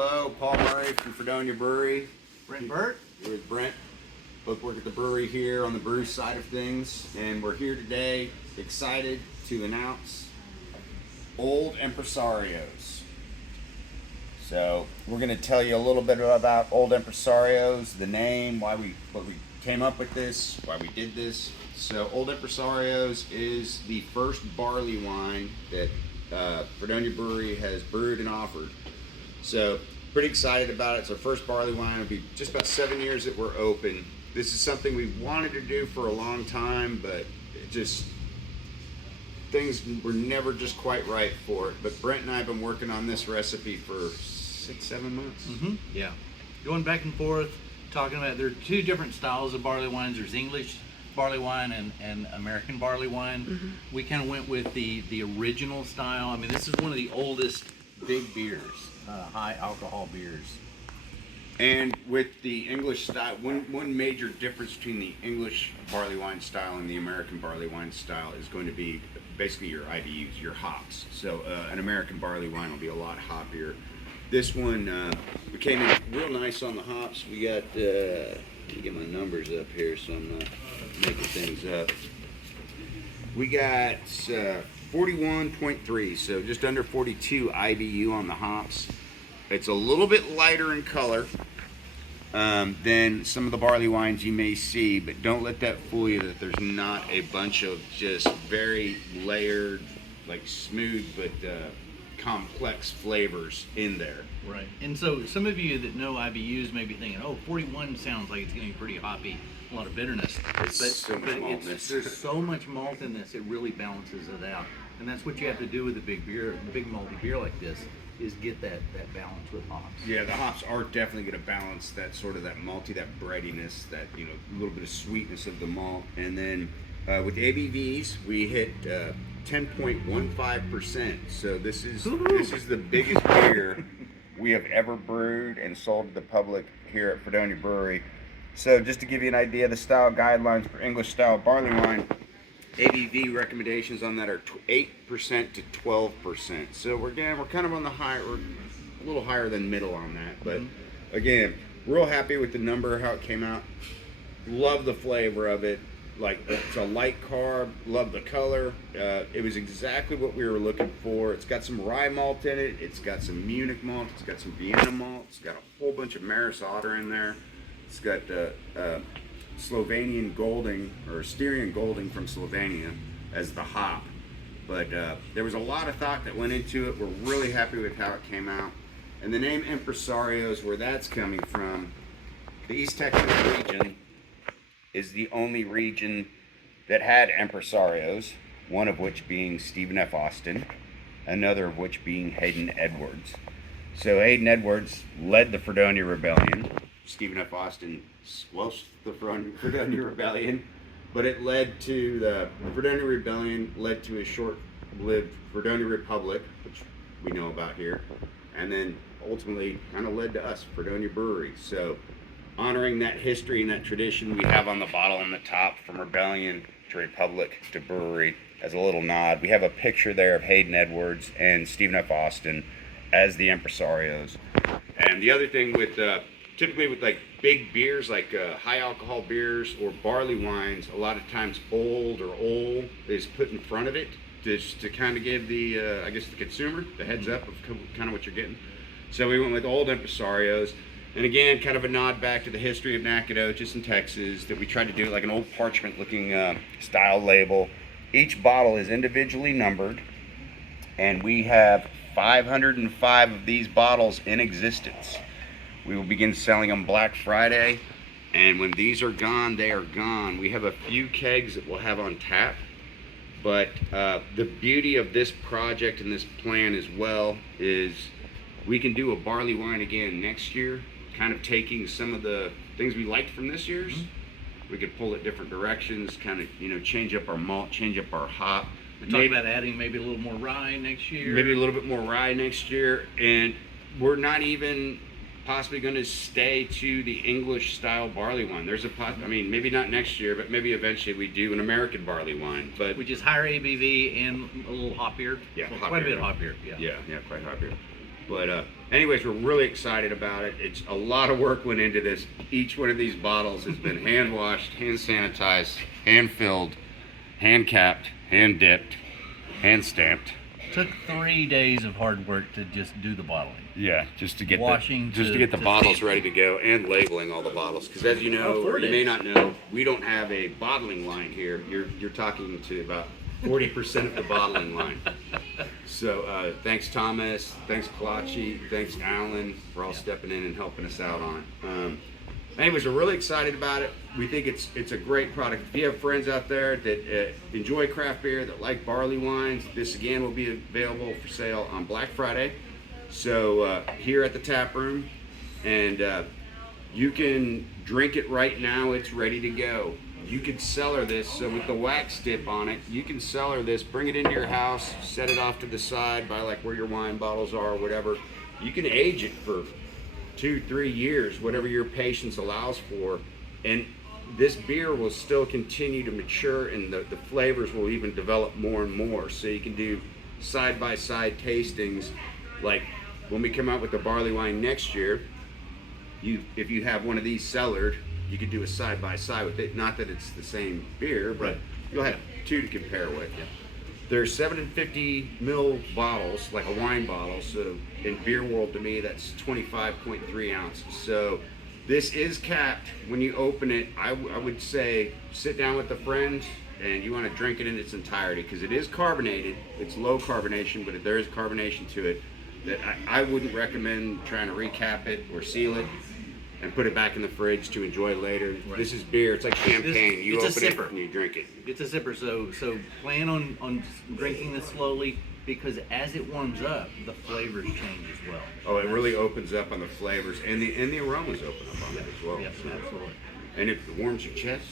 Hello, Paul Murray from Fredonia Brewery. Brent, Burt. Here with Brent. Both work at the brewery here on the brew side of things, and we're here today excited to announce Old Empresarios. So we're going to tell you a little bit about Old Empresarios, the name, what we came up with this, why we did this. So Old Empresarios is the first barley wine that Fredonia Brewery has brewed and offered. So pretty excited about it. It's our first barley wine. It'll be just about 7 years that we're open. This is something we've wanted to do for a long time, but things were never just quite right for it. But Brent and I have been working on this recipe for 6-7 months. Yeah, going back and forth, talking about, there are two different styles of barley wines. There's English barley wine and American barley wine. We kind of went with the original style. I mean, this is one of the oldest big beers, high alcohol beers. And with the English style, one major difference between the English barley wine style and the American barley wine style is going to be basically your IBUs, your hops. So an American barley wine will be a lot hoppier. This one, we came in real nice on the hops. We got, let me get my numbers up here so I'm not making things up. We got 41.3, so just under 42 IBU on the hops. It's a little bit lighter in color than some of the barley wines you may see, but don't let that fool you that there's not a bunch of just very layered, like smooth but complex flavors in there. Right. And so some of you that know IBUs may be thinking, oh, 41 sounds like it's going to be pretty hoppy, a lot of bitterness. There's so much malt in this, it really balances it out. And that's what you have to do with a big beer, a big malty beer like this, is get that balance with hops. Yeah, the hops are definitely going to balance that sort of that malty, that breadiness, that, you know, a little bit of sweetness of the malt. And then with the ABVs, we hit 10.15%. So this is the biggest beer we have ever brewed and sold to the public here at Fredonia Brewery. So just to give you an idea of the style guidelines for English style barley wine, ABV recommendations on that are 8% to 12%. So we're kind of on the high, we're a little higher than middle on that. But again, real happy with the number, how it came out. Love the flavor of it. Like, it's a light carb. Love the color. It was exactly what we were looking for. It's got some rye malt in it. It's got some Munich malt. It's got some Vienna malt. It's got a whole bunch of Maris Otter in there. It's got Slovenian Golding, or Styrian Golding from Slovenia as the hop. But there was a lot of thought that went into it. We're really happy with how it came out. And the name Empresarios, where that's coming from, the East Texas region is the only region that had Empresarios, one of which being Stephen F. Austin, another of which being Hayden Edwards. So Hayden Edwards led the Fredonia Rebellion. Stephen F. Austin squelched the Fredonia Rebellion, but it led to the Fredonia Rebellion led to a short-lived Fredonia Republic, which we know about here, and then ultimately kind of led to us, Fredonia Brewery. So honoring that history and that tradition, we have on the bottle on the top, from Rebellion to Republic to Brewery, as a little nod. We have a picture there of Hayden Edwards and Stephen F. Austin as the Empresarios. And the other thing with typically with like big beers, like high alcohol beers or barley wines, a lot of times old or old is put in front of it just to kind of give the I guess the consumer the heads up of kind of what you're getting. So we went with Old Empresarios. And again, kind of a nod back to the history of Nacogdoches in Texas, that we tried to do like an old parchment looking style label. Each bottle is individually numbered, and we have 505 of these bottles in existence. We will begin selling them Black Friday, and when these are gone, they are gone. We have a few kegs that we'll have on tap, but the beauty of this project and this plan as well is we can do a barley wine again next year, kind of taking some of the things we liked from this year's. We could pull it different directions, kind of, you know, change up our malt, change up our hop. We're talking about adding maybe a little more rye next year. Maybe a little bit more rye next year, and we're not even possibly going to stay to the English style barley wine. There's a I mean, maybe not next year, but maybe eventually we do an American barley wine. But which is higher ABV and a little hoppier. Yeah, well, quite a bit hoppier. Yeah, quite hoppier. But anyways, we're really excited about it. It's a lot of work went into this. Each one of these bottles has been hand washed, hand sanitized, hand filled, hand capped, hand dipped, hand stamped. Took 3 days of hard work to just do the bottling. Yeah, just to get Washing to get the bottles ready to go and labeling all the bottles. Because as you know, or you may not know, we don't have a bottling line here. You're talking to about 40% of the bottling line. So thanks Thomas, thanks Kalachi, thanks Alan for all stepping in and helping us out on it. Anyways, we're really excited about it. We think it's a great product. If you have friends out there that enjoy craft beer, that like barley wines, this again will be available for sale on Black Friday. So here at the tap room, and you can drink it right now. It's ready to go. You can cellar this, so with the wax dip on it, you can cellar this, bring it into your house, set it off to the side by like where your wine bottles are or whatever. You can age it for 2-3 years, whatever your patience allows for, and this beer will still continue to mature, and the flavors will even develop more and more. So you can do side-by-side tastings. Like when we come out with the barley wine next year, if you have one of these cellared, you could do a side-by-side with it. Not that it's the same beer, but you'll have two to compare with. Yeah. They're 750 ml bottles, like a wine bottle. So in beer world, to me, that's 25.3 ounces. So this is capped. When you open it, I would say sit down with a friend and you want to drink it in its entirety, because it is carbonated. It's low carbonation, but there is carbonation to it that I wouldn't recommend trying to recap it or seal it and put it back in the fridge to enjoy later. Right. This is beer. It's like champagne. You open it and you drink it. It's a sipper. So plan on drinking this slowly, because as it warms up, the flavors change as well. Oh, it really opens up on the flavors, and the aromas open up on it as well. Yes, absolutely. And it warms your chest.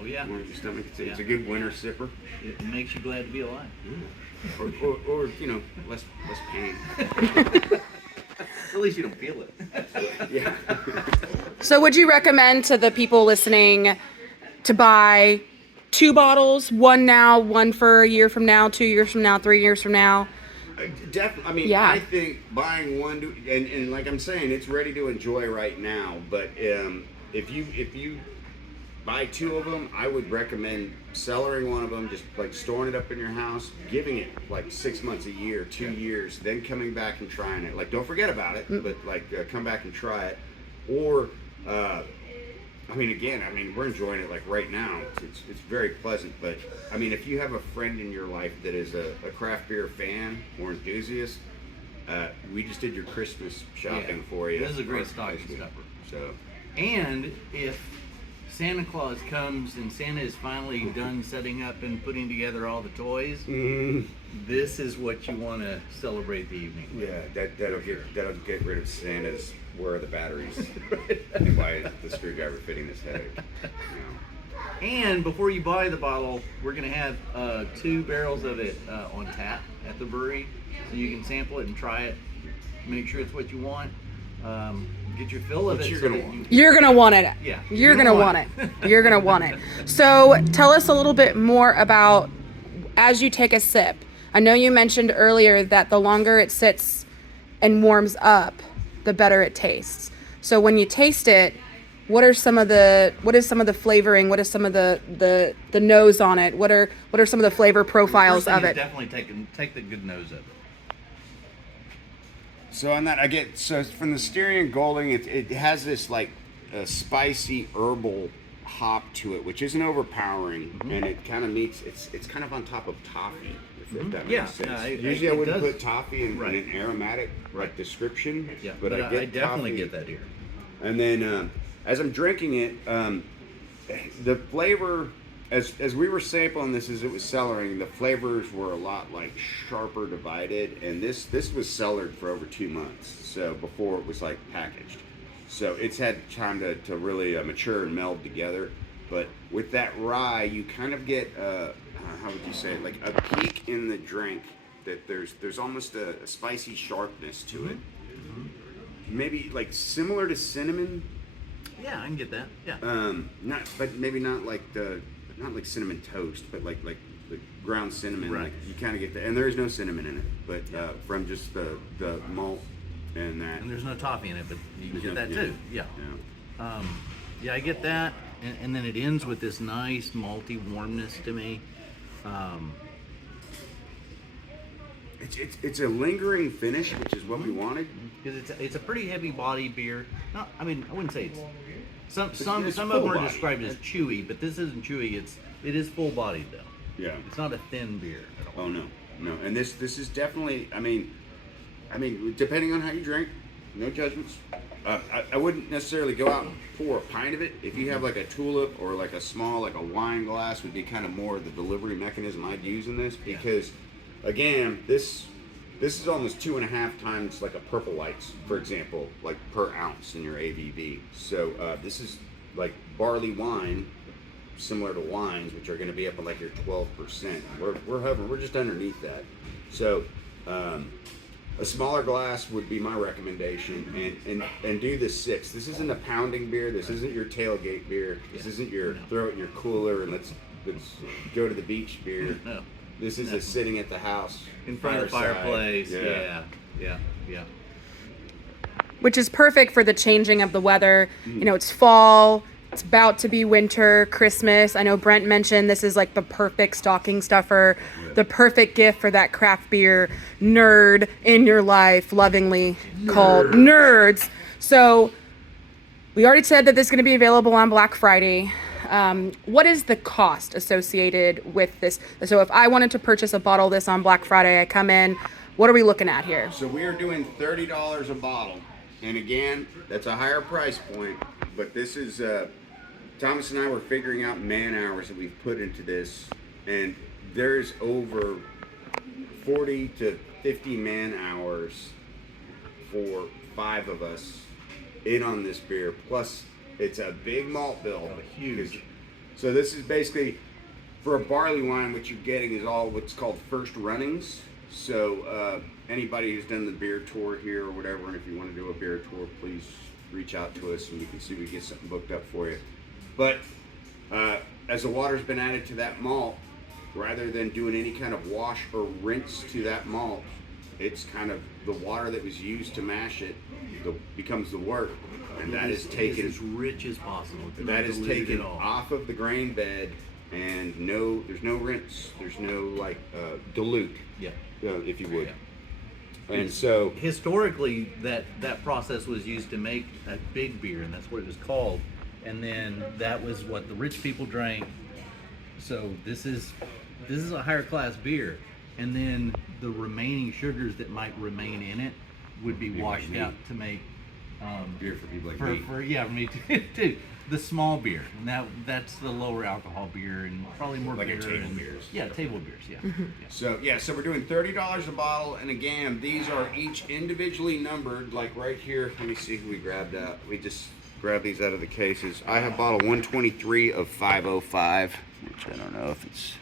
Oh yeah. Warms your stomach. It's a good winter sipper. It makes you glad to be alive. Or you know, less pain. At least you don't feel it. Yeah. So would you recommend to the people listening to buy 2 bottles, one now, one for a year from now, 2 years from now, 3 years from now? Definitely. I mean, Yeah. I think buying one, and like I'm saying, it's ready to enjoy right now. But if you buy 2 of them, I would recommend cellaring one of them, just like storing it up in your house, giving it like 6 months, a year, 2 years, then coming back and trying it. Like, don't forget about it, but like come back and try it. Or, I mean, we're enjoying it like right now. It's very pleasant. But I mean, if you have a friend in your life that is a craft beer fan or enthusiast, we just did your Christmas shopping for you. This is a great stocking stuffer. So, and if Santa Claus comes and Santa is finally done setting up and putting together all the toys, this is what you want to celebrate the evening with. Yeah, that'll get rid of Santa's "where are the batteries?" and why is the screwdriver fitting this headache? You know. And before you buy the bottle, we're going to have 2 barrels of it on tap at the brewery, so you can sample it and try it, make sure it's what you want. Get your fill of it. You're You're gonna want it. Yeah. You're gonna want it. You're gonna want it. So tell us a little bit more about, as you take a sip. I know you mentioned earlier that the longer it sits and warms up, the better it tastes. So when you taste it, what is some of the flavoring? What is some of the nose on it? What are some of the flavor profiles of it? Definitely take the good nose of it. So on that, from the Styrian Golding, it has this like spicy herbal hop to it, which isn't overpowering, and it kind of meets. It's kind of on top of toffee, if that makes sense. Usually I wouldn't put toffee in an aromatic description, but I definitely toffee. get that here. And then as I'm drinking it, the flavor. As we were sampling this, as it was cellaring, the flavors were a lot like sharper divided, and this was cellared for over 2 months, so before it was like packaged. So it's had time to really mature and meld together. But with that rye, you kind of get, how would you say it, like a peak in the drink, that there's almost a spicy sharpness to it. Maybe like similar to cinnamon. Yeah, I can get that. Yeah. Maybe not like like cinnamon toast, but like the ground cinnamon. Right. Like you kind of get that, and there is no cinnamon in it, but from just the malt and that. And there's no toffee in it, but you can get that Yeah. too. Yeah. Yeah, I get that, and then it ends with this nice malty warmness to me. It's a lingering finish, which is what we wanted. Because it's a pretty heavy body beer. No, I mean I wouldn't say it's some It's of them full are body. described as chewy, but this isn't chewy. It is full bodied though. Yeah. It's not a thin beer at all. Oh no, and this is definitely. I mean, depending on how you drink, no judgments. I wouldn't necessarily go out and pour a pint of it. If you have like a tulip or like a small, like a wine glass, would be kind of more the delivery mechanism I'd use in this, because, again, this is almost 2.5 times like a Purple Lights, for example, like per ounce in your ABV. So this is like barley wine, similar to wines, which are going to be up at like your 12%. We're hovering, we're just underneath that. So a smaller glass would be my recommendation, and do the 6. This isn't a pounding beer. This isn't your tailgate beer. This isn't your throw it in your cooler and let's go to the beach beer. No. This is a sitting at the house In front of the fireside. fireplace. Yeah. Which is perfect for the changing of the weather. You know, it's fall, it's about to be winter, Christmas. I know Brent mentioned this is like the perfect stocking stuffer, the perfect gift for that craft beer nerd in your life, lovingly called nerds. So we already said that this is going to be available on Black Friday. What is the cost associated with this? So if I wanted to purchase a bottle of this on Black Friday, I come in, what are we looking at here? So we are doing $30 a bottle, and again, that's a higher price point. But this is Thomas and I were figuring out man hours that we've put into this, and there's over 40 to 50 man hours for 5 of us in on this beer. Plus, it's a big malt bill. Huge. So this is basically, for a barley wine, what you're getting is all what's called first runnings. So anybody who's done the beer tour here or whatever, and if you want to do a beer tour, please reach out to us and we can see if we can get something booked up for you. But as the water's been added to that malt, rather than doing any kind of wash or rinse to that malt, it's kind of the water that was used to mash it becomes the work, and that is It taken as rich as possible. It's that not is diluted taken at all. off of the grain bed, and there's no rinse, there's no like dilute, Yeah. if you would. Yeah. And so Historically, that process was used to make a big beer, and that's what it was called. And then that was what the rich people drank. So this is a higher class beer, and then the remaining sugars that might remain in it would be washed me. out to make beer for people like for me too. The small beer, and that's the lower alcohol beer, and probably more Like a bitter table and, beers. Yeah, table beers. Yeah. So we're doing $30 a bottle, and again, these are each individually numbered. Like right here, let me see who we grabbed out. We just grabbed these out of the cases. I have bottle 123 of 505, which I don't know if it's.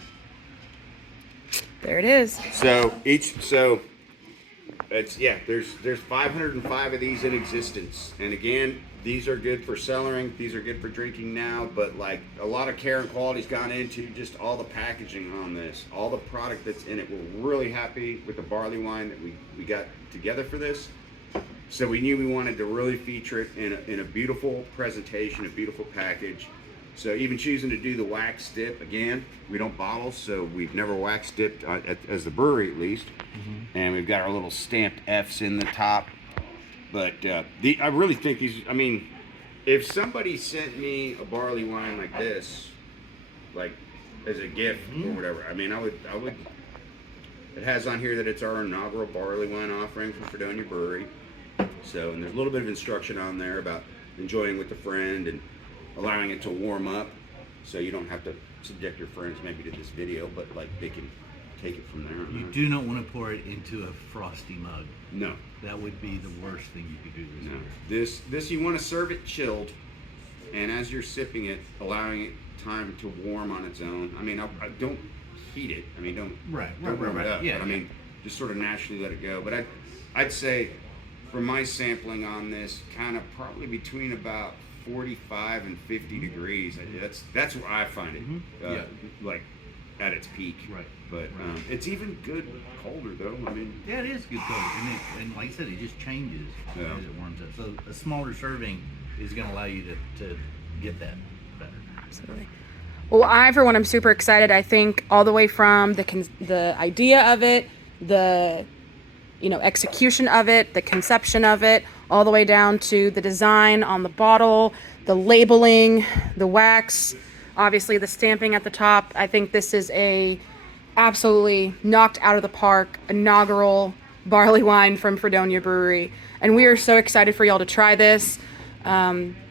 There it is. So it's there's 505 of these in existence, and again, these are good for cellaring, these are good for drinking now, but like a lot of care and quality's gone into just all the packaging on this, all the product that's in it. We're really happy with the barley wine that we got together for this. So we knew we wanted to really feature it in a beautiful presentation, a beautiful package. So even choosing to do the wax dip, again, we don't bottle, so we've never wax dipped, as the brewery at least. And we've got our little stamped F's in the top. But I really think these, I mean, if somebody sent me a barley wine like this, like as a gift or whatever, I mean, I would, it has on here that it's our inaugural barley wine offering from Fredonia Brewery. So, and there's a little bit of instruction on there about enjoying with a friend and allowing it to warm up, so you don't have to subject your friends maybe to this video, but like they can take it from there. You do not want to pour it into a frosty mug. No, That would be the worst thing you could do to this no. beer. This you want to serve it chilled, and as you're sipping it, allowing it time to warm on its own. I mean, I don't heat it. I mean, don't warm it up. Yeah, but I mean, just sort of naturally let it go. But I'd say, for my sampling on this, kind of probably between about 45 and 50 degrees. That's where I find it. Like at its peak. Right. But it's even good colder though. I mean, Yeah, it is good color, and like I said, it just changes as it warms up. So a smaller serving is going to allow you to get that better. Absolutely. Well, I, for one, I'm super excited. I think all the way from the idea of it, the execution of it, the conception of it, all the way down to the design on the bottle, the labeling, the wax, obviously the stamping at the top. I think this is a absolutely knocked out of the park inaugural barley wine from Fredonia Brewery, and we are so excited for y'all to try this.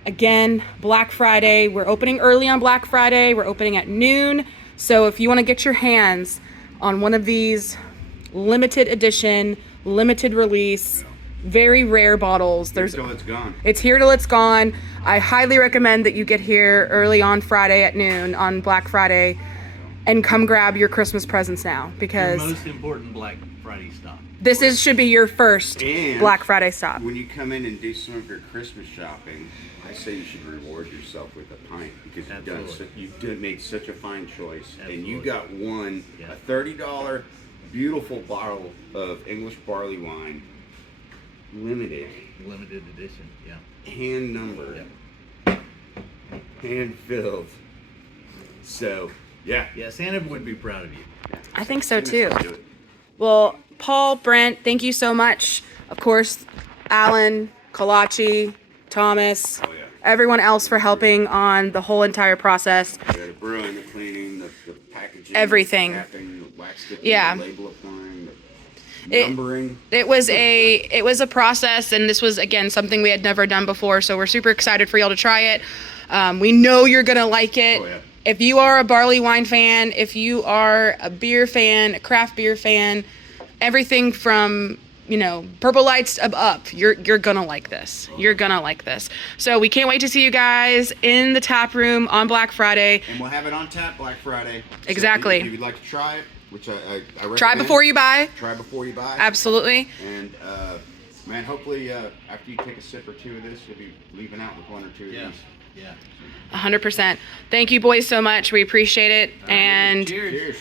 Again, Black Friday. We're opening early on Black Friday. We're opening at noon. So if you want to get your hands on one of these limited edition, limited release, very rare bottles, until it's gone. it's here till it's gone. I highly recommend that you get here early on Friday at noon on Black Friday and come grab your Christmas presents now, because Your most important Black Friday stop. this should be your first And Black Friday stop. When you come in and do some of your Christmas shopping, I say you should reward yourself with a pint, because you've made such a fine choice. And you got a $30 beautiful bottle of English barley wine, limited edition, yeah. hand numbered, Yep. hand filled. So yeah, Santa would be proud of you. I think so too. Do it. Well, Paul, Brent, thank you so much. Of course, Alan, Kalachi, Thomas, everyone else for helping on the whole entire process. Yeah, the brewing, the cleaning, the packaging, Everything. the capping, the wax sticking, Yeah. the label applying, the numbering. It was a process, and this was, again, something we had never done before, so we're super excited for y'all to try it. We know you're gonna like it. Oh, yeah. If you are a barley wine fan, if you are a beer fan, a craft beer fan, everything from Purple Lights up, you're gonna like this. You're gonna like this. So we can't wait to see you guys in the tap room on Black Friday. And we'll have it on tap Black Friday. So Exactly. if you'd like to try it, which I recommend. Try before you buy. Try before you buy. Absolutely. And man, hopefully after you take a sip or two of this, you'll be leaving out with one or two of these. Yeah. 100%. Thank you, boys, so much. We appreciate it. And Cheers. Cheers.